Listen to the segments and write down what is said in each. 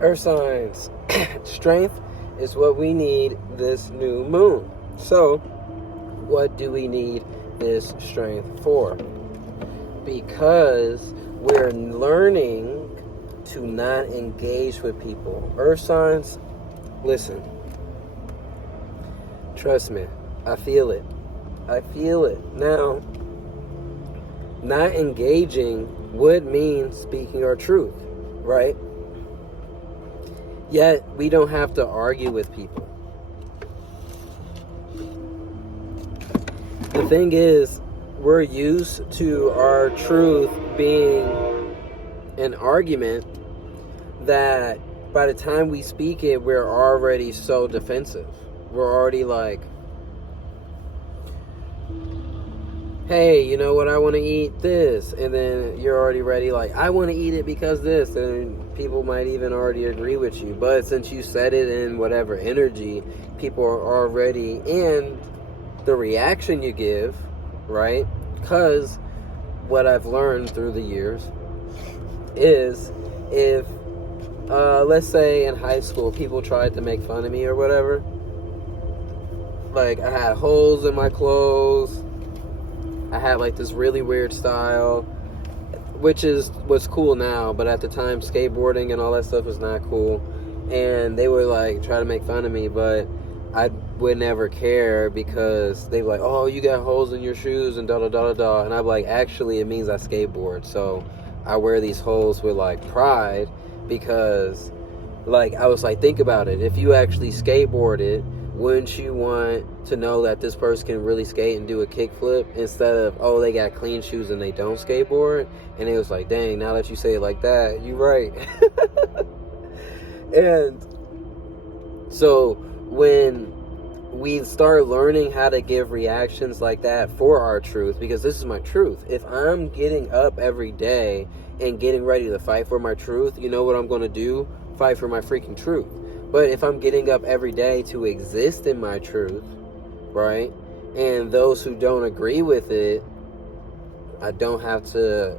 Earth signs. Strength is what we need this new moon. So, what do we need this strength for? Because we're learning to not engage with people. Earth signs, listen. Trust me, I feel it. I feel it. Now, not engaging would mean speaking our truth, right? Yet, we don't have to argue with people. The thing is, we're used to our truth being an argument that by the time we speak it, we're already so defensive. We're already like, hey, you know what, I want to eat this. And then you're already ready, like, I want to eat it because this. And people might even already agree with you. But since you said it in whatever energy, people are already in the reaction you give, right? Because what I've learned through the years is if, let's say in high school, people tried to make fun of me or whatever. Like, I had holes in my clothes. I had like this really weird style, which is what's cool now, but at the time skateboarding and all that stuff was not cool. And they would like try to make fun of me, but I would never care because they were like, oh, you got holes in your shoes and da da da da da. And I'm like, actually, it means I skateboard. So I wear these holes with like pride because, like, I was like, think about it. If you actually skateboarded, wouldn't you want to know that this person can really skate and do a kickflip instead of, oh, they got clean shoes and they don't skateboard? And it was like, dang, now that you say it like that, you're right. And so when we start learning how to give reactions like that for our truth, because this is my truth. If I'm getting up every day and getting ready to fight for my truth, you know what I'm going to do? Fight for my freaking truth. But if I'm getting up every day to exist in my truth, right, and those who don't agree with it, I don't have to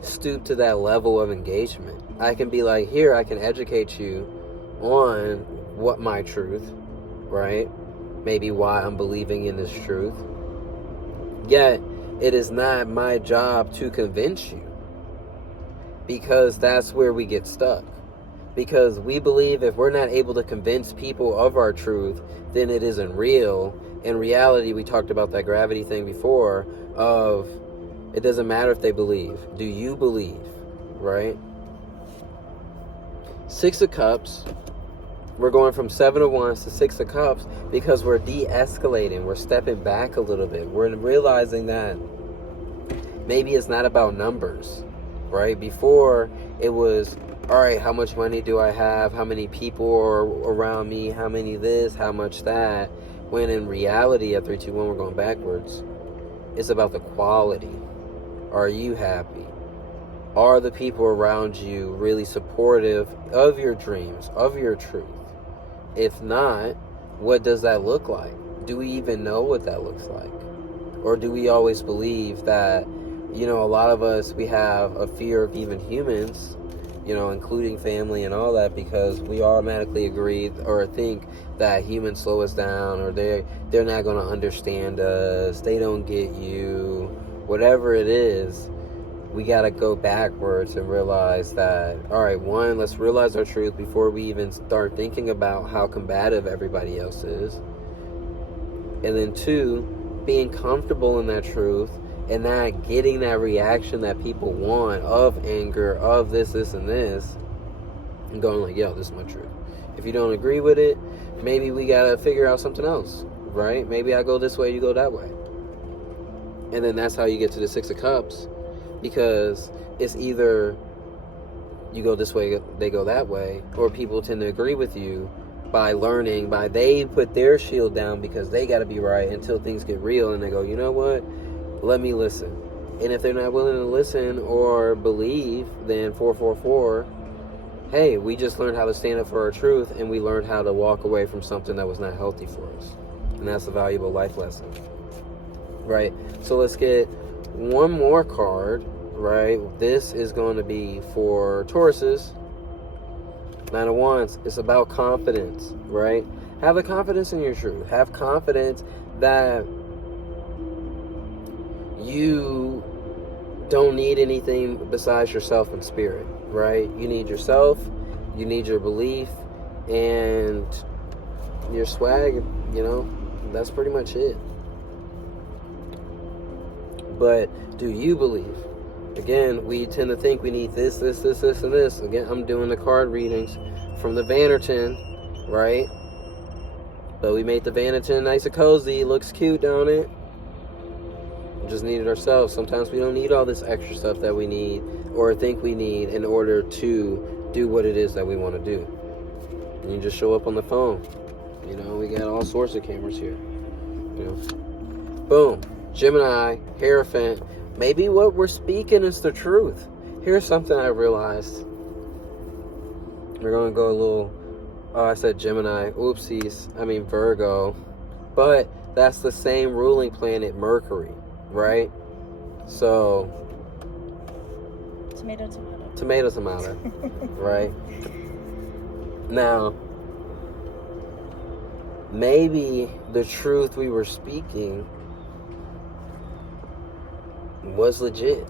stoop to that level of engagement. I can be like, here, I can educate you on what my truth, right? Maybe why I'm believing in this truth. Yet, it is not my job to convince you, because that's where we get stuck. Because we believe if we're not able to convince people of our truth, then it isn't real. In reality, we talked about that gravity thing before, of it doesn't matter if they believe. Do you believe, right? Six of Cups, we're going from Seven of Wands to Six of Cups because we're de-escalating. We're stepping back a little bit. We're realizing that maybe it's not about numbers, right? Before, it was, all right, how much money do I have? How many people are around me? How many this? How much that? When in reality, at 3, 2, 1, we're going backwards. It's about the quality. Are you happy? Are the people around you really supportive of your dreams, of your truth? If not, what does that look like? Do we even know what that looks like? Or do we always believe that, you know, a lot of us, we have a fear of even humans, you know, including family and all that, because we automatically agree or think that humans slow us down, or they're not going to understand us, they don't get you, whatever it is. We got to go backwards and realize that, all right, one, let's realize our truth before we even start thinking about how combative everybody else is. And then two, being comfortable in that truth and not getting that reaction that people want of anger, of this, and this, and going like, yo, this is my truth. If you don't agree with it, maybe we got to figure out something else, right? Maybe I go this way, you go that way. And then that's how you get to the Six of Cups, because it's either you go this way, they go that way, or people tend to agree with you by learning, by they put their shield down because they got to be right until things get real, and they go, you know what, let me listen. And if they're not willing to listen or believe, then 444, hey, we just learned how to stand up for our truth, and we learned how to walk away from something that was not healthy for us. And that's a valuable life lesson, right? So let's get one more card, right? This is going to be for Tauruses. Nine of Wands, it's about confidence, right? Have the confidence in your truth. Have confidence that you don't need anything besides yourself and spirit, right? You need yourself, you need your belief, and your swag, you know, that's pretty much it. But do you believe? Again, we tend to think we need this, and this. Again, I'm doing the card readings from the Vanderton, right? But we made the Vanderton nice and cozy. Looks cute, don't it? We just need it ourselves. Sometimes we don't need all this extra stuff that we need or think we need in order to do what it is that we want to do. And you just show up on the phone. You know, we got all sorts of cameras here. You know, boom. Gemini, Hierophant. Maybe what we're speaking is the truth. Here's something I realized. We're going to go a little... Oh, I said Gemini. Oopsies. I mean Virgo. But that's the same ruling planet, Mercury, right? So... Tomato, tomato. Tomato, tomato. Right? Now, maybe the truth we were speaking was legit.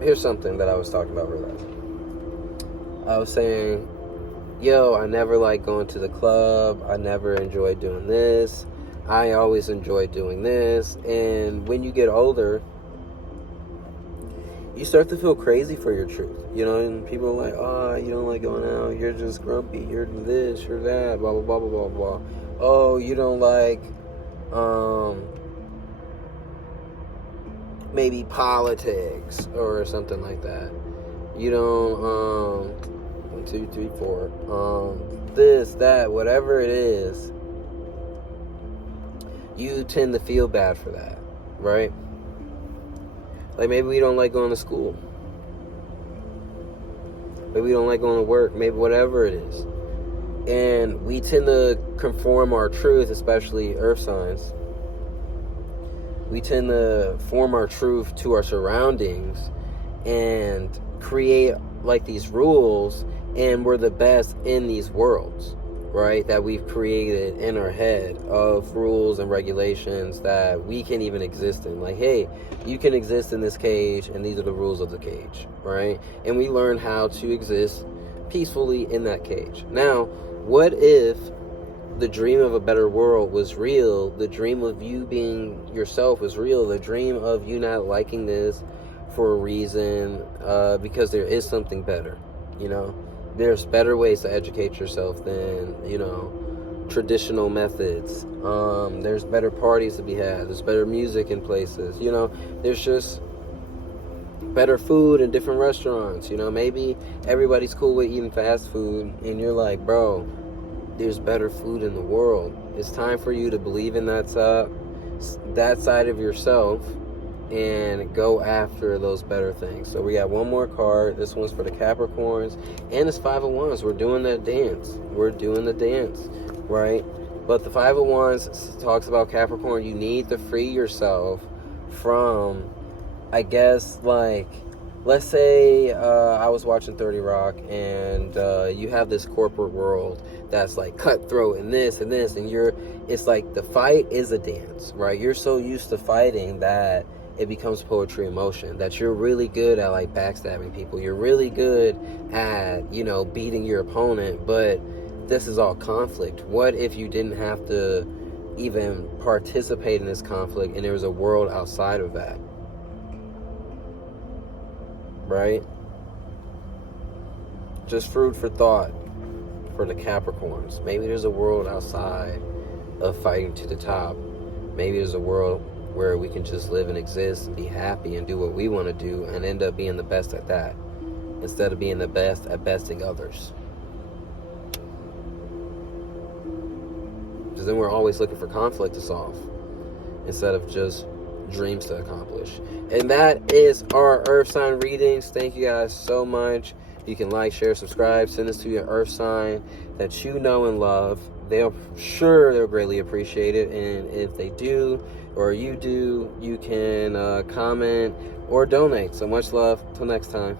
Here's something that I was talking about realizing. I was saying, yo, I never like going to the club. I never enjoyed doing this. I always enjoyed doing this. And when you get older, you start to feel crazy for your truth. You know, and people are like, oh, you don't like going out. You're just grumpy. You're this, you're that, blah, blah, blah, blah, blah, blah. Oh, you don't like, maybe politics or something like that. You don't, 1, 2, 3, 4, this, that, whatever it is, you tend to feel bad for that, right? Like maybe we don't like going to school. Maybe we don't like going to work. Maybe whatever it is. And we tend to conform our truth, especially earth signs. We tend to form our truth to our surroundings and create like these rules, and we're the best in these worlds, right? That we've created in our head of rules and regulations that we can't even exist in. Like, hey, you can exist in this cage, and these are the rules of the cage, right? And we learn how to exist peacefully in that cage. Now, what if the dream of a better world was real? The dream of you being yourself was real. The dream of you not liking this for a reason, because there is something better, you know? There's better ways to educate yourself than, you know, traditional methods. There's better parties to be had. There's better music in places. You know, there's just better food in different restaurants. You know, maybe everybody's cool with eating fast food, and you're like, bro, there's better food in the world. It's time for you to believe in that side of yourself and go after those better things. So we got one more card. This one's for the Capricorns, and it's 5 of Wands. We're doing that dance. We're doing the dance, right? But the 5 of Wands talks about Capricorn. You need to free yourself from, I guess, like, let's say I was watching 30 Rock, and you have this corporate world that's like cutthroat and this, and it's like the fight is a dance, right? You're so used to fighting that it becomes poetry in motion, that you're really good at like backstabbing people. You're really good at, you know, beating your opponent, but this is all conflict. What if you didn't have to even participate in this conflict and there was a world outside of that? Right? Just food for thought for the Capricorns. Maybe there's a world outside of fighting to the top. Maybe there's a world where we can just live and exist and be happy and do what we want to do and end up being the best at that, instead of being the best at besting others. Because then we're always looking for conflict to solve instead of just dreams to accomplish. And that is our earth sign readings. Thank you guys so much. You can like, share, subscribe, send this to your earth sign that you know and love. They'll greatly appreciate it. And if they do, or you do, you can comment or donate. So much love. Till next time.